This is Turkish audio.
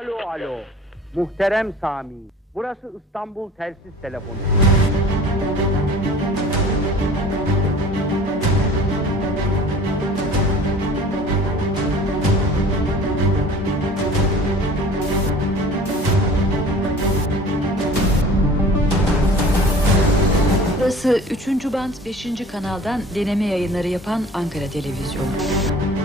Alo alo. Muhterem Sami. Burası İstanbul telsiz telefonu. Burası 3. band 5. kanaldan deneme yayınları yapan Ankara Televizyonu.